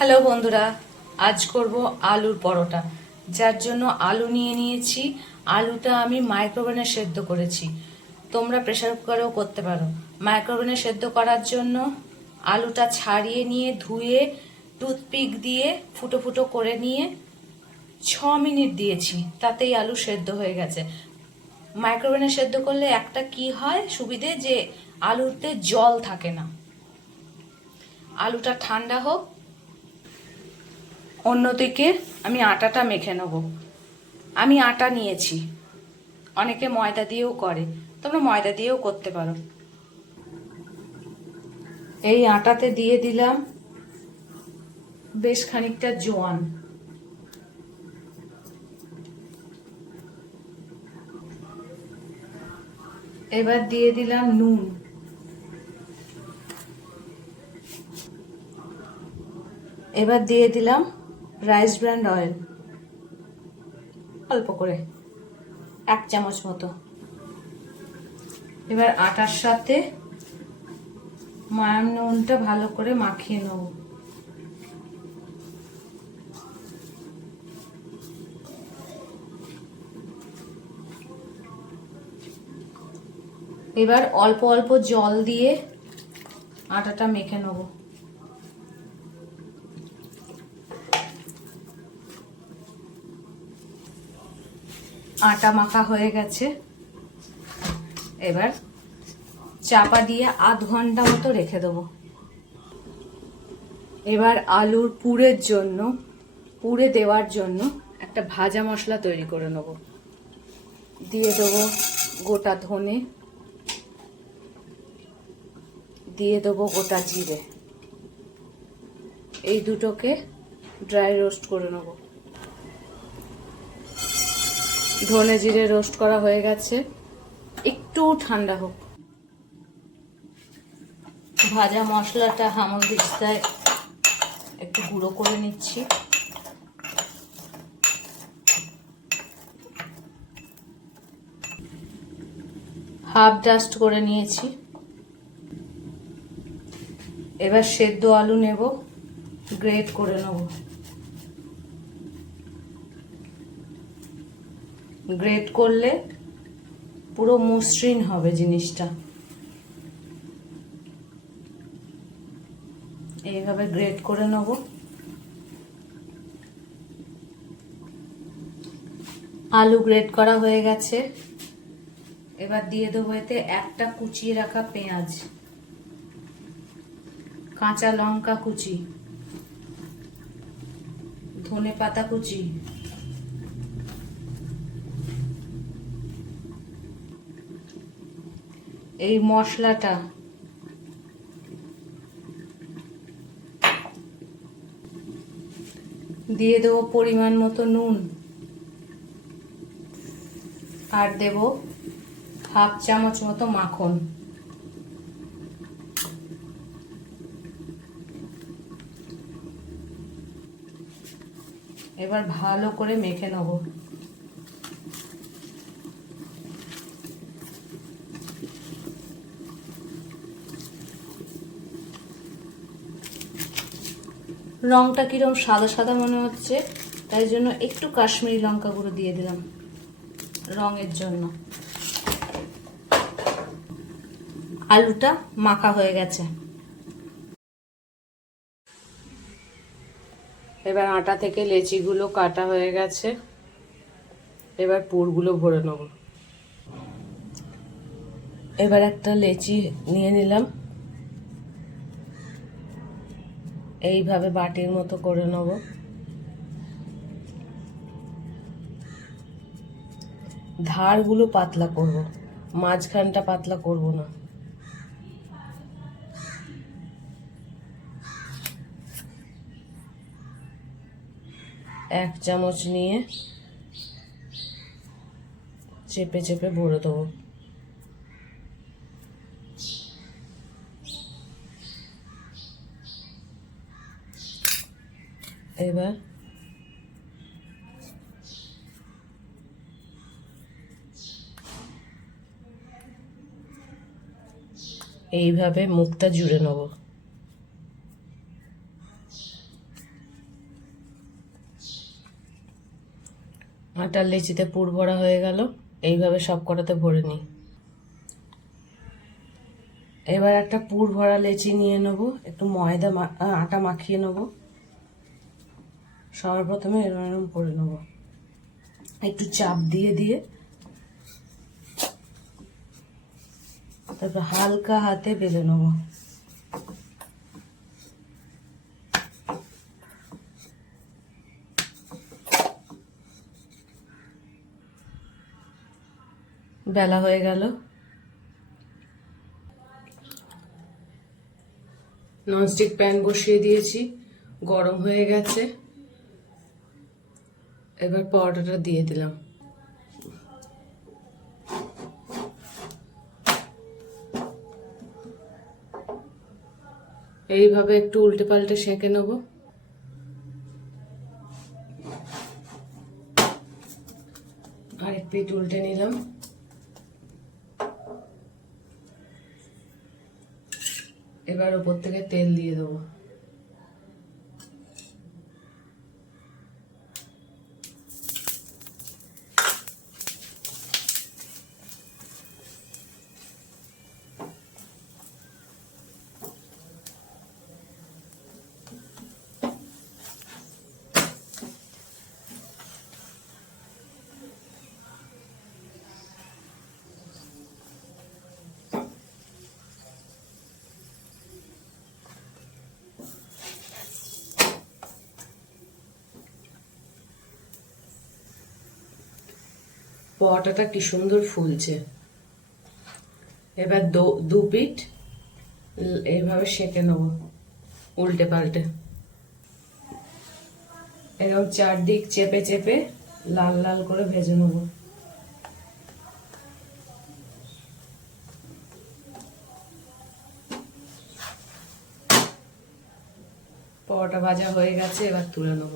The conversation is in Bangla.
হ্যালো বন্ধুরা, আজ করব আলুর পরোটা। যার জন্য আলু নিয়ে নিয়েছি। আলুটা আমি মাইক্রোওভেনে সেদ্ধ করেছি, তোমরা প্রেসার কুকারেও করতে পারো। মাইক্রোওভেনে সেদ্ধ করার জন্য আলুটা ছাড়িয়ে নিয়ে ধুয়ে টুথপিক দিয়ে ফুটো ফুটো করে নিয়ে 6 মিনিট দিয়েছি, তাতেই আলু সেদ্ধ হয়ে গেছে। মাইক্রোওভেনে সেদ্ধ করলে একটা কি হয় সুবিধে, যে আলুতে জল থাকে না। আলুটা ঠান্ডা হোক, অন্যদিকে আমি আটাটা মেখে নেব। আমি আটা নিয়েছি, অনেকে ময়দা দিয়েও করে, তোমরা ময়দা দিয়েও করতে পারো। এই আটাতে দিয়ে দিলাম বেশ খানিকটা জোয়ান, এবার দিয়ে দিলাম নুন, এবার দিয়ে দিলাম রাইস ব্র্যান্ড অয়েল, অল্প করে 1 চামচ মতো। এবার আটার সাথে ময়াম নুনটা ভালো করে মাখিয়ে নেব। এবার অল্প অল্প জল দিয়ে আটাটা মেখে নেব। আটা মাখা হয়ে গেছে, এবার চাপা দিয়ে আধ ঘন্টা মতো রেখে দেবো। এবার আলুর পুরে দেওয়ার জন্য একটা ভাজা মশলা তৈরি করে নেব। দিয়ে দেবো গোটা ধনে, দিয়ে দেবো গোটা জিরে, এই দুটোকে ড্রাই রোস্ট করে নেব। ধনে জিরে রোস্ট করা হয়ে গেছে, একটু ঠান্ডা হোক। ভাজা মশলাটা হামানদিস্তায় একটু গুঁড়ো করে নিচ্ছি। হাফ ডাস্ট করে নিয়েছি। এবার সেদ্ধ আলু নেব, গ্রেট করে নেব। গ্রেট করলে পুরো মসৃণ হবে জিনিসটা। এইভাবে গ্রেট করে নেব। আলু গ্রেট করা হয়ে গেছে, এবার দিয়ে দেবো এতে একটা কুচিয়ে রাখা পেঁয়াজ, কাঁচা লঙ্কা কুচি, ধনে পাতা কুচি, এই মশলাটা, দিয়ে দেবো পরিমাণ মতো নুন, আর দেব হাফ চামচ মতো মাখন। এবার ভালো করে মেখে নেব। রংটা কিরকম সাদা সাদা মনে হচ্ছে, তাই জন্য একটু কাশ্মীরি লঙ্কা গুঁড়ো দিয়ে দিলাম রঙের জন্য। আলুটা মাখা হয়ে গেছে, এবার আটা থেকে লেচিগুলো কাটা হয়ে গেছে, এবার পুরগুলো ভরে নেব। এবার একটা লেচি নিয়ে নিলাম, এইভাবে বাটির মতো করে নেব। ধারগুলো পাতলা করব, মাঝখানটা পাতলা করব না। এক চামচ নিয়ে চেপে চেপে ভরে দেবো। এবার এইভাবে মুখটা জুড়ে নেব। আটার লেচিতে পুর ভরা হয়ে গেল। এইভাবে সব কটাতে ভরে নিই। এবার একটা পুর ভরা লেচি নিয়ে নেব, একটু আটা মাখিয়ে নেব। সবার প্রথমে এরকম করে নেব, একটু চাপ দিয়ে দিয়ে তারপর হালকা হাতে বেলে নেব। বেলা হয়ে গেল। ননস্টিক প্যান বসিয়ে দিয়েছি, গরম হয়ে গেছে। এবার পরোটাটা দিয়ে দিলাম। এইভাবে একটু উল্টে পাল্টে সেঁকে নেব। আরেক পিঠ উল্টে নিলাম। এবার উপর থেকে তেল দিয়ে দেবো। পরোটাটা কি সুন্দর ফুলছে। এবার দু পিঠ এইভাবে সেঁকে নেব উল্টে পাল্টে। এরকম চারদিক চেপে চেপে লাল লাল করে ভেজে নেব। পরোটা ভাজা হয়ে গেছে, এবার তুলে নেব।